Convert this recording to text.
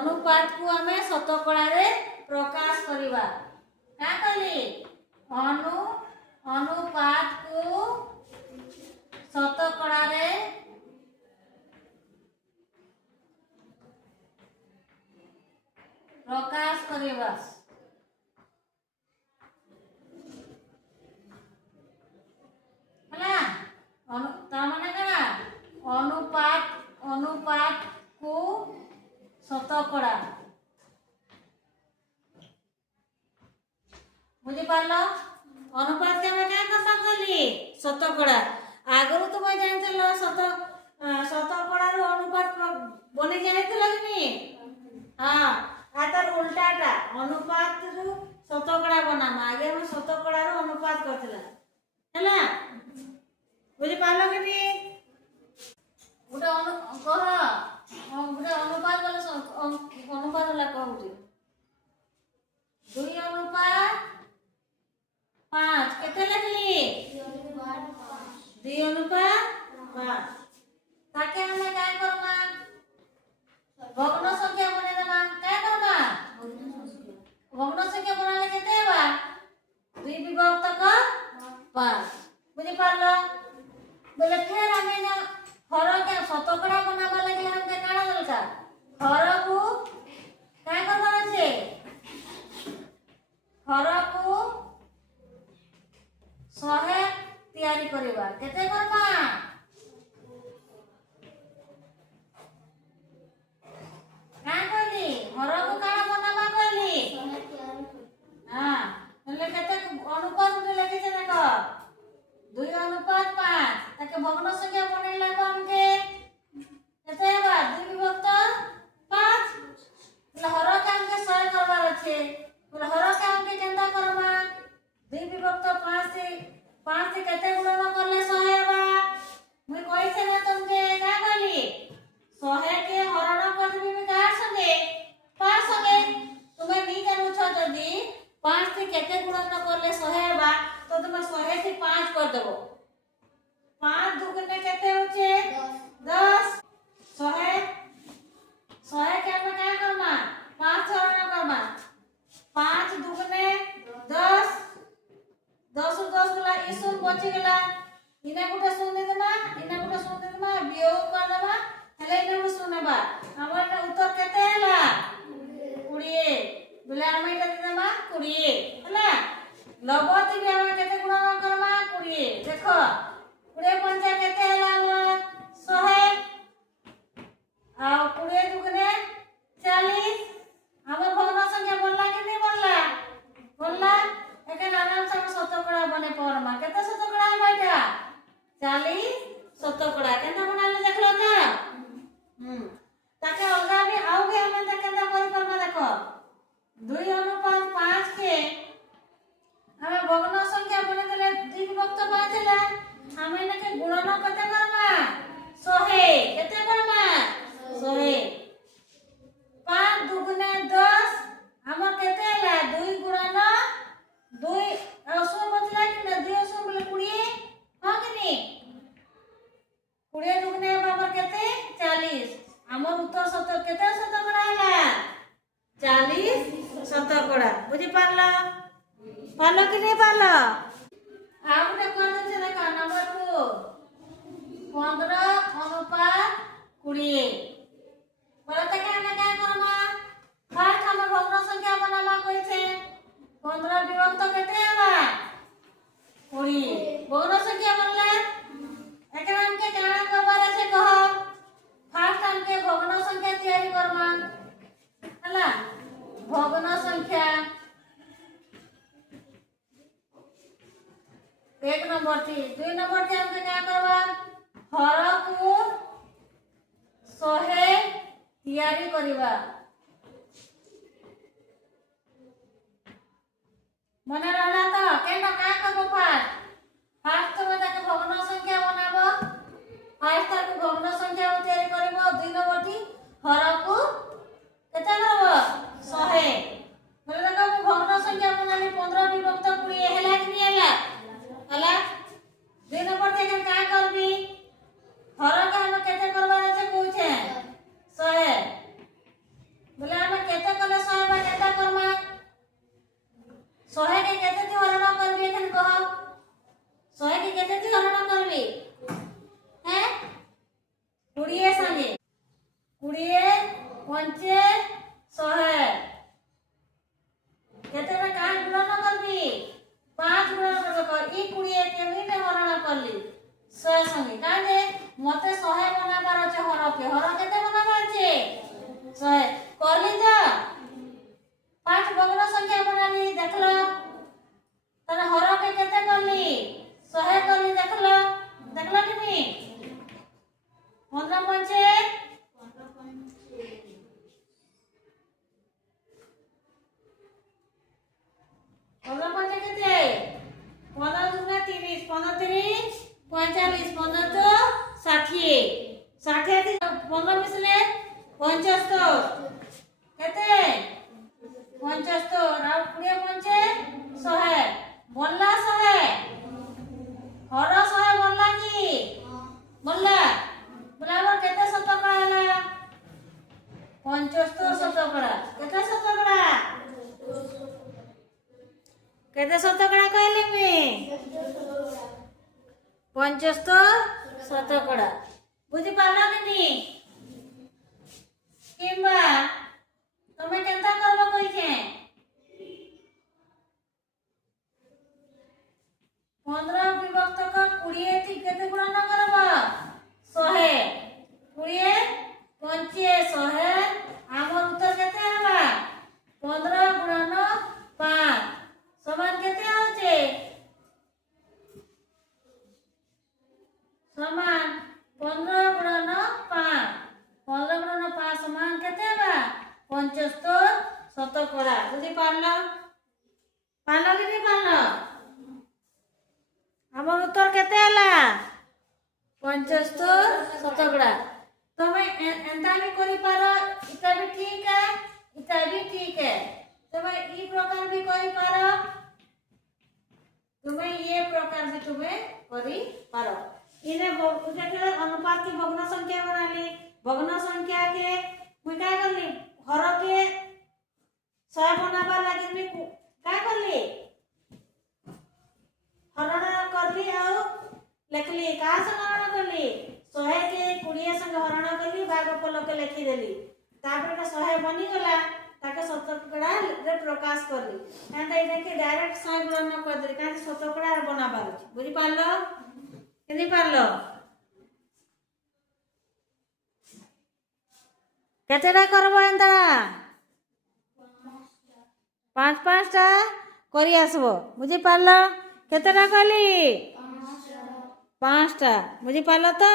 अनुपात को आमे शतकड़ा रे प्रकाश करिबा का कहली अनुपात को शतकड़ा रे प्रकाश करिबा अनुपात को शतकड़ा बुझी पारल अनुपात के हमें क्या करता कहली शतकड़ा आगरू तुम जानथिल शतकड़ा रो अनुपात बने जानथिल कि नहीं हां आ तार उल्टाटा अनुपात रो शतकड़ा बनामा आगे हम शतकड़ा रो अनुपात करथिला हैला बुझी पारल कि नहीं गोटे गोटे अनुपात अनुपात वाला कहूँ 2 अनुपात 5 केते लिखली 2 अनुपात 5 ताके हमें काय करमा भग्न संख्या बने देमा काय करमा भग्न संख्या बनाले केते हेबा 2 विभक्त 5 बुझी पारलो बोले फिर हमें ना हर के शतकड़ा बनाबा लागले हमके काना दरकार हर को काय करबा আছে हर को 100 तैयारी करबा केते करबा का कहली हर को काना बनाबा कहली हां એટલે केते अनुपात में लगे छे देखो 2 अनुपात 5 ताके भग्न संख्या बने लागबा हमके केते हेबा 2 विभक्त 5 એટલે हर के हमके 100 करबार আছে बोले हर के हमके केंदा करबा 2 विभक्त 5 से केते गुणन करले 100 हेबा मुई कहि छे ना तुमके का कहली 100 के हरण करबी में कार संगे 5 संगे तुम्हें नहीं जानू छ जदी 5 से केते गुणन करले 100 हेबा तो तुम 100 से 5 कर देबो 5 दुगुने केते होचे 10 100 के हम क्या करमा 5 हरण करमा 5 दुगुने 10 10 गुला ई शून्य बची गेला इने गुटे शून्य देमा इने गुटे शून्य देमा वियोग कर देमा हेले इने शून्य बा हमर उत्तर केते हैला 20 बोले हम इटा देमा 20 हैला लबती भी हम केते गुणन करमा 20 देखो 20 पंचा केते हैला हमर 100 आ 20 दुगुने 40 हमर भग्न संख्या बनला कि नहीं बनला एके आराम से शतकड़ा बने परमा केते शतकड़ा है बेटा 40 शतकड़ा केना बनाले देखलो का ताके अलगा भी आउ भी हमें केना करि परमा देखो 2 अनुपात 5 के हमें भग्न संख्या बने देले 2 विभक्त 5 हैला हमें ना के गुणन केते करमा 100 केते करमा 100 5 दुगुने 10 हमर केते हैला 2 गुणन 2 असो बचला कि ना 2 असो बोले 20 हां कि नहीं 20 दुगुने हमर केते 40 हमर उत्तर शतक केते शतकड़ा हैला 40 शतकड़ा बुझी पारला कि नहीं पारला आ गुटे कोन छै देखा नंबर 2 15 अनुपात 20 बोले तके हमें क्या करमा फर्स्ट हमर भग्न संख्या बनाबा कोइ छे 15 विभक्त केते हेबा 20 भग्न संख्या बनले एकरा हमके काना करबार আছে कह फर्स्ट हमके भग्न संख्या तैयारी करमा हला भग्न संख्या 1 नंबर थी 2 नंबर थी हमके क्या करबा हर को 100 तैयारी करिबा मने रहला तो केना का करबो फर्स्ट तो बता के भग्न संख्या बनाबो फर्स्ट तक भग्न संख्या तैयारी करबो 2 नंबर थी हर को केते करबो 100 बोले देखो भग्न संख्या बनाली 15 विभक्त 20 हैला कि नहीं हैला हला 2 नंबर थे का करबी हर का हम केते करबार আছে কইছে 100 बोले पंचे शहे केते का गुणन करबी 5 गुणन करबो ई 20 केमिते हरण करली 100 संगे काजे मते 100 बनाबार আছে হরকে হর কেতে बनाबार আছে 100 করলি যা 5 ভগ্ন সংখ্যা बनाली देखलो তাহলে হরকে কেতে করলি 100 করলি দেখলো দেখলো কিনি 15 পঞ্চে 15 পঞ্চে কেতে 15 দুগুণে 30 15 30 45 15 তো 60 60 15 মিশলে 75 কেতে 75 আর 20 পঞ্চে 100 বললা 100 হর 100 বললা কি বললা বরাবর কেতে শতকরা হলা 75 শতকরা কেতে শতকরা কেতে শতকরা কইলি মে 75 শতকরা বুঝি পারলা কিনি কিংবা তুমি কেনতা করব কইছে 15 বিভক্ত 20 થી কেতে গুণন করব 100 20 পঞ্চে 100 আমার উত্তর কেতে হবা 15 গুণন 5 সমান কেতে হচ্ছে সমান 15 গুণন 5 15 গুণন 5 সমান কেতে হবা 75 শতকরা বুঝি পারলো পারলো কি নি পারলো আমার উত্তর কেতে হলা 75 শতকরা তুমি এন্তা भी करी पारो इता भी ठीक है इता भी ठीक है तुम्हें ई प्रकार भी करी पारो तुम्हें ये प्रकार भी तुम्हें करी पारो इने उठे अनुपात की भग्न संख्या बनाली भग्न संख्या के मुई काय करली हर के 100 बनाबा लागि मी काय करली हरण करली और लिखली का संग हरण करली 100 के 20 संग हरण करली भाग पलक लिखि देली तापर का 100 बनी गला ताके शतकड़ा रे प्रकाश करली एंड इने के डायरेक्ट 100 गुणन कर देली का शतकड़ा रे बनाबार अछि बुझी पारलो केनी पारलो केतेटा करबो एंता 5टा करी आसबो बुझी पारलो केतेटा कहली 5टा बुझी पारलो तो।